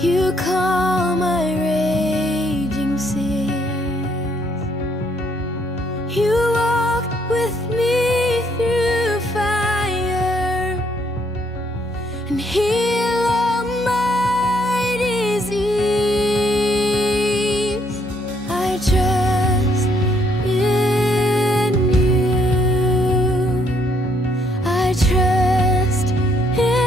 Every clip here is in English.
You calm my raging seas. You walk with me through fire and heal all my disease. I trust in you. I trust in you.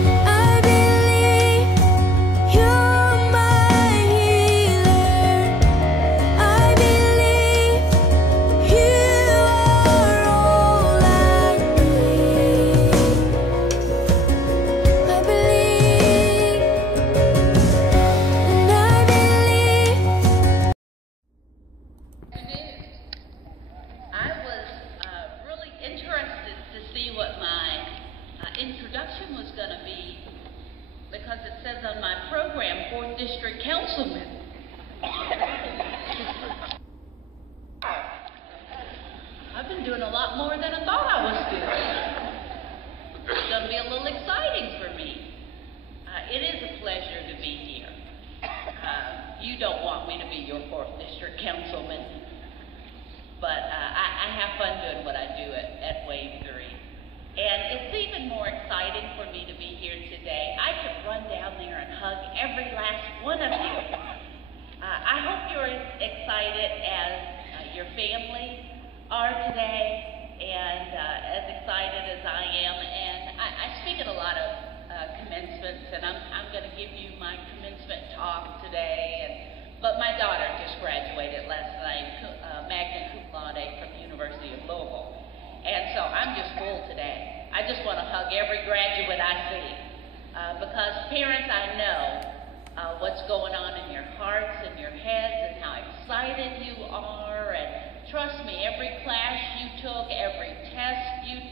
I believe you're my healer. I believe you are all I need. I believe, and I believe. I was really interested to see what my introduction was going to be, because it says on my program, 4th District Councilman. I've been doing a lot more than I thought I was doing. It's going to be a little exciting for me. It is a pleasure to be here. You don't want me to be your 4th District Councilman. But I have fun doing what I do at Wave 3. And it's even more exciting for me to be here today. I could run down there and hug every last one of you. I hope you're as excited as your family are today, and as excited as I am. And I speak at a lot of commencements, and I'm going to give you my commencement talk today. But my daughter just graduated last night, magna cum laude from the University of Louisville. And so I'm just full today. I just want to hug every graduate I see. Because parents, I know what's going on in your hearts and your heads and how excited you are. And trust me, every class you took, every test you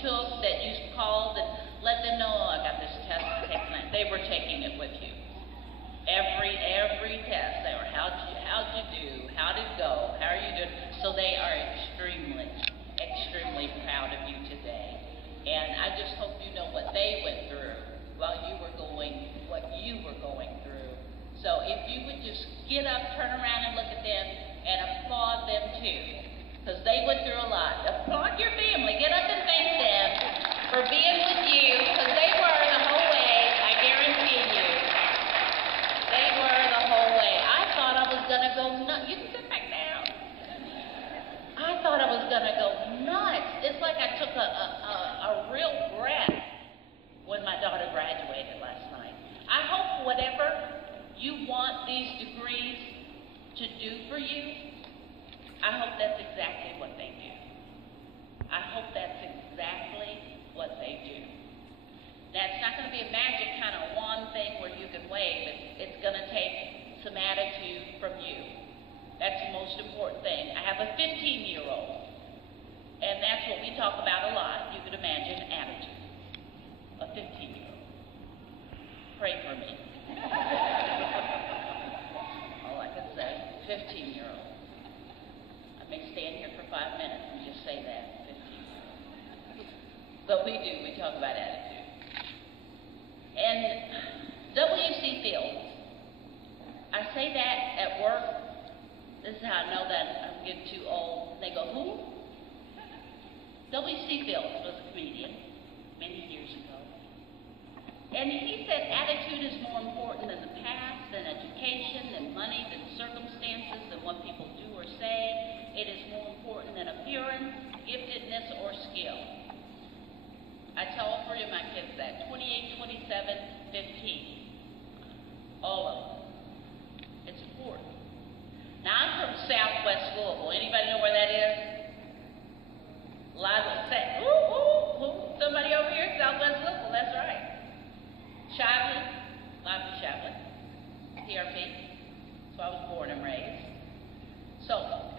took that you called and let them know, oh, I got this test, I'm taking it. They were taking it with you. Every test, they were, how'd you do? How'd it go? How are you doing? So they are extremely proud of you today. And I just hope you know what they went through while you were going, what you were going through. So if you would just get up, turn around and look at them and applaud them too, because they went through a lot. Applaud your family. Get up and thank them for being with you, because they were the whole way, I guarantee you. They were the whole way. I thought I was going to go nuts. You can sit back down. I thought I was going to go nuts. It's like I took a real breath when my daughter graduated last night. I hope whatever you want these degrees to do for you, I hope that's exactly what they do. I hope that's exactly what they do. Now, it's not going to be a magic kind of wand thing where you can wave. It's going to take some attitude from you. That's the most important thing. I have a 15-year-old, and that's what we talk about a lot. You can imagine attitude. A 15-year-old. Pray for me. All I can say, 15-year-old. I may stand here for 5 minutes and just say that, 15-year-old. But we do. We talk about attitude. And W.C. Fields, I say that at work. This is how I know that I'm getting too old. They go, who? W.C. Fields was a comedian many years ago. And he said attitude is more important than the past, than education, than money, than circumstances, than what people do or say. It is more important than appearance, giftedness, or skill. I tell all 3 of my kids that, 28, 27, 15. All of them. It's important. Now, I'm from Southwest Louisville. Anybody know where that is? A lot of them say, ooh, somebody over here, Southwest Louisville, that's right. Shively, lots of Shively, PRP. So I was born and raised. So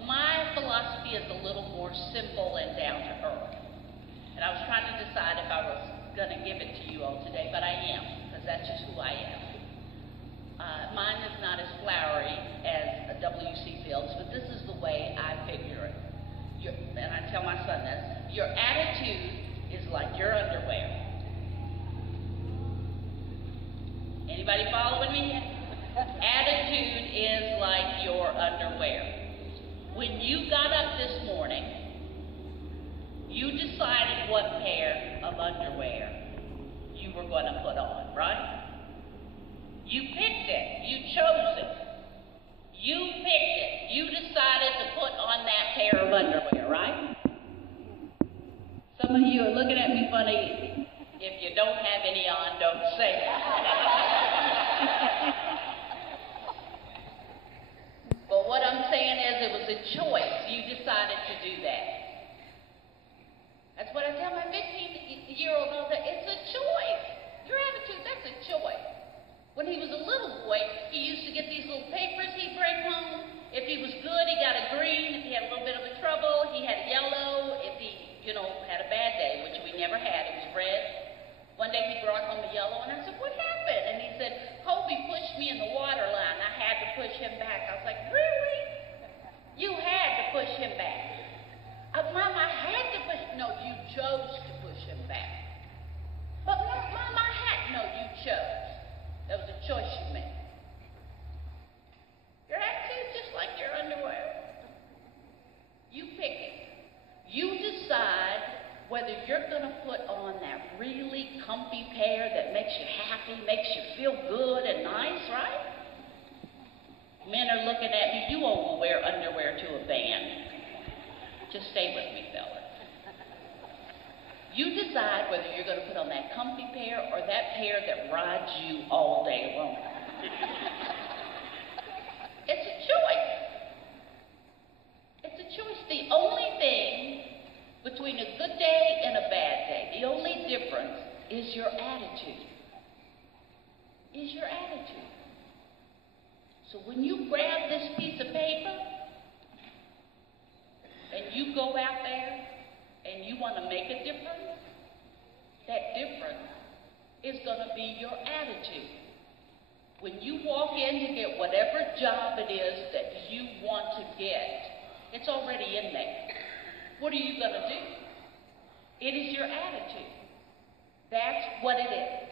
my philosophy is a little more simple and down to earth. And I was trying to decide if I was going to give it to you all today, but I am, because that's just who I am. Mine is not as flowery as a W.C. Fields, but this is the way I figure it. And I tell my son this, your attitude is like your underwear. Anybody following me? Attitude is like your underwear. When you got up this morning, you decided what pair of underwear you were going to put on, right? You picked it. You chose it. You picked it. You decided to put on that pair of underwear, right? Some of you are looking at me funny. If you don't have any on, don't say it. But what I'm saying is it was a choice. You decided to do that. That's what I tell my 15-year-old all day. It's a choice. Your attitude, that's a choice. When he was a little boy, he used to get these little papers he'd bring home. If he was good, he got a green. If he had a little bit of a trouble, he had a yellow. If he, had a bad day, which we never had, it was red. One day he brought home a yellow, and I said, "What happened?" And he said, "Kobe pushed me in the water line. I had to push him back." I was like, "Really? You had to push him back?" "Mom, I had to push." "No, you chose to push him back." "But Mom, I had." "No, you chose. That was a choice you made." Your attitude is just like your underwear. You pick it. You decide whether you're going to put on that really comfy pair that makes you happy, makes you feel good and nice, right? Men are looking at me. You won't wear underwear to a band. Just stay with me, fellas. You decide whether you're going to put on that comfy pair or that pair that rides you all day long. It's a choice. It's a choice. The only thing between a good day and a bad day, the only difference is your attitude. Is your attitude. So when you grab this piece of paper and you go out there and you want to make a difference, that difference is going to be your attitude. When you walk in to get whatever job it is that you want to get, it's already in there. What are you going to do? It is your attitude. That's what it is.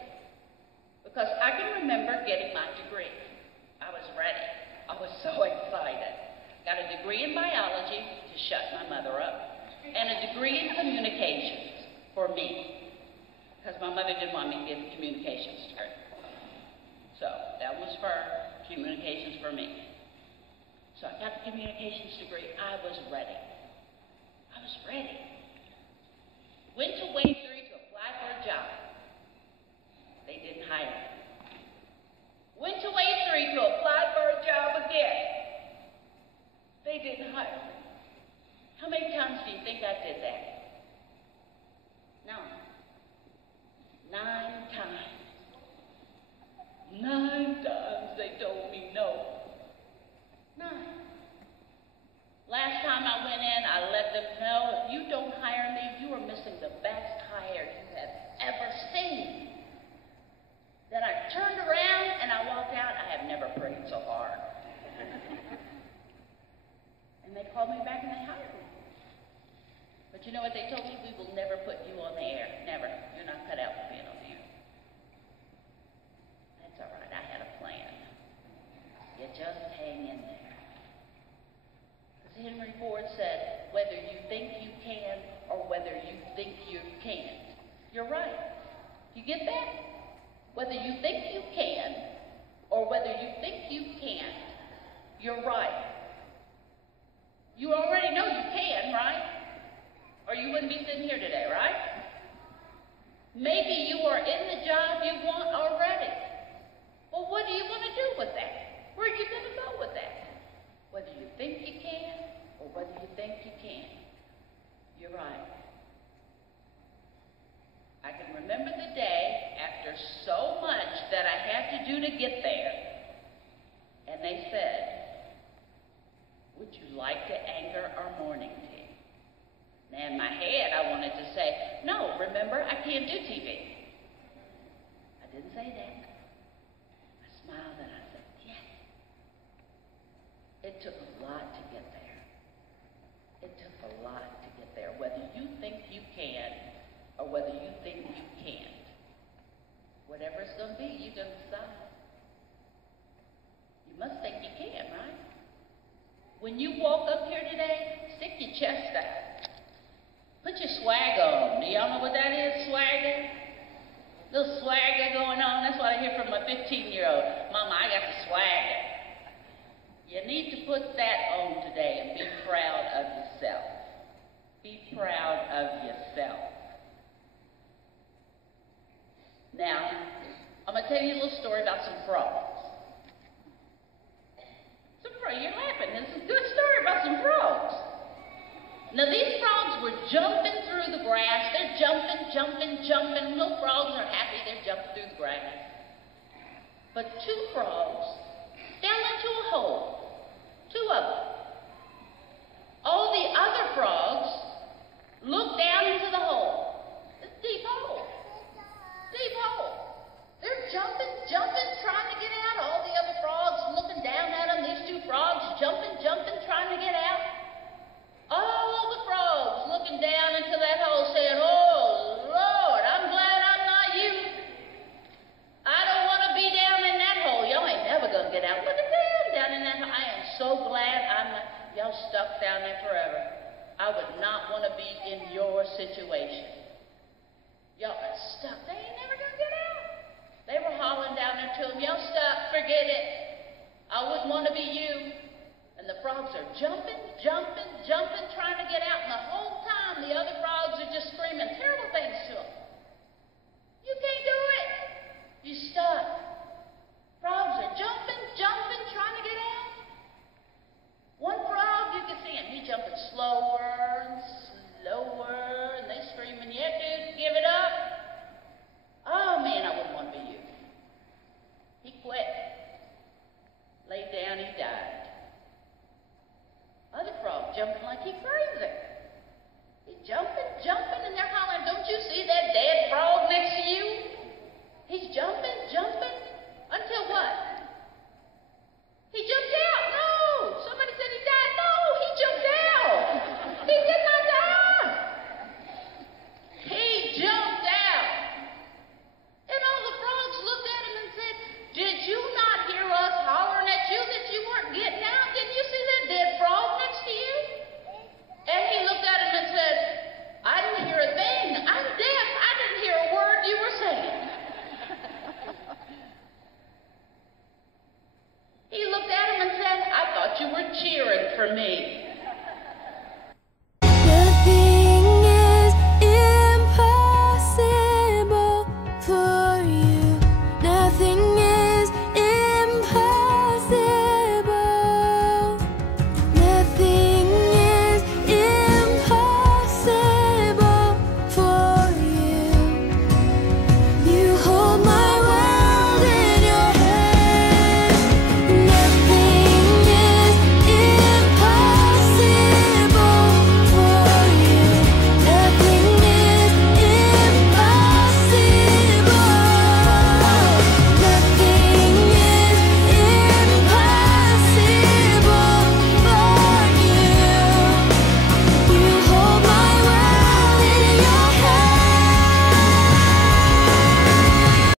Because I can remember getting my degree. I was ready. I was so excited. Got a degree in biology to shut my mother up, and a degree in communications for me, because my mother didn't want me to get a communications degree. So that was for communications for me. So I got the communications degree. I was ready. I was ready. Went to Wave 3 to apply for a job. They didn't hire me. Went to Wave 3 to apply for a job again. They didn't hire me. How many times do you think I did that? No. 9 times. 9 times they told me no. 9. Last time I went in, I let them know, if you don't hire me, you are missing the best hire you have ever seen. Then I turned around and I walked out. I have never prayed so hard. And they called me back and they hired me. But you know what they told me? We will never put you on the air. Never. You're not cut out for being on the air. That's all right. I had a plan. You just hang in there. As Henry Ford said, whether you think you can or whether you think you can't. You're right. You get that? Whether you think you can or whether you think you can't, you're right. You already know you can, right? Or you wouldn't be sitting here today, right? Maybe you are in the job you want already. Well, what are you going to do with that? Where are you going to go with that? Whether you think you can or whether you think you can't, you're right. I can remember the day after so much that I had to do to get there, and they said, "Would you like to anchor our morning tea?" Now in my head I wanted to say, "No, remember, I can't do TV." I didn't say that. I smiled and I said, "Yes." It took a lot to get there. It took a lot to get there. Whether you think you can or whether you think you can't. Whatever it's going to be, you're going to decide. You must think you can, right? When you walk up here today, stick your chest out. Put your swagger on. Do y'all know what that is, swagger? Little swagger going on. That's what I hear from my 15-year-old. Mama, I got the swagger. You need to put that on today and be proud of yourself. Be proud of yourself. Now, I'm going to tell you a little story about some frogs. You're laughing. This is a good story about some frogs. Now, these frogs were jumping through the grass. They're jumping. No frogs are happy. They're jumping through the grass. But two frogs fell into a hole. Two of them. All the other frogs looked down into the hole. It's a deep hole. Deep hole. They're jumping, trying to get out. All the other frogs looking down at them. These two frogs jumping, trying to get out. All the frogs looking down into that hole saying, oh, Lord, I'm glad I'm not you. I don't want to be down in that hole. Y'all ain't never going to get out. Look at them down in that hole. I am so glad I'm not. Y'all stuck down there forever. I would not want to be in your situation. Y'all are stuck. They ain't never going to get out. They were hollering down there to him, y'all stuck, forget it. I wouldn't want to be you. And the frogs are jumping, trying to get out, and the whole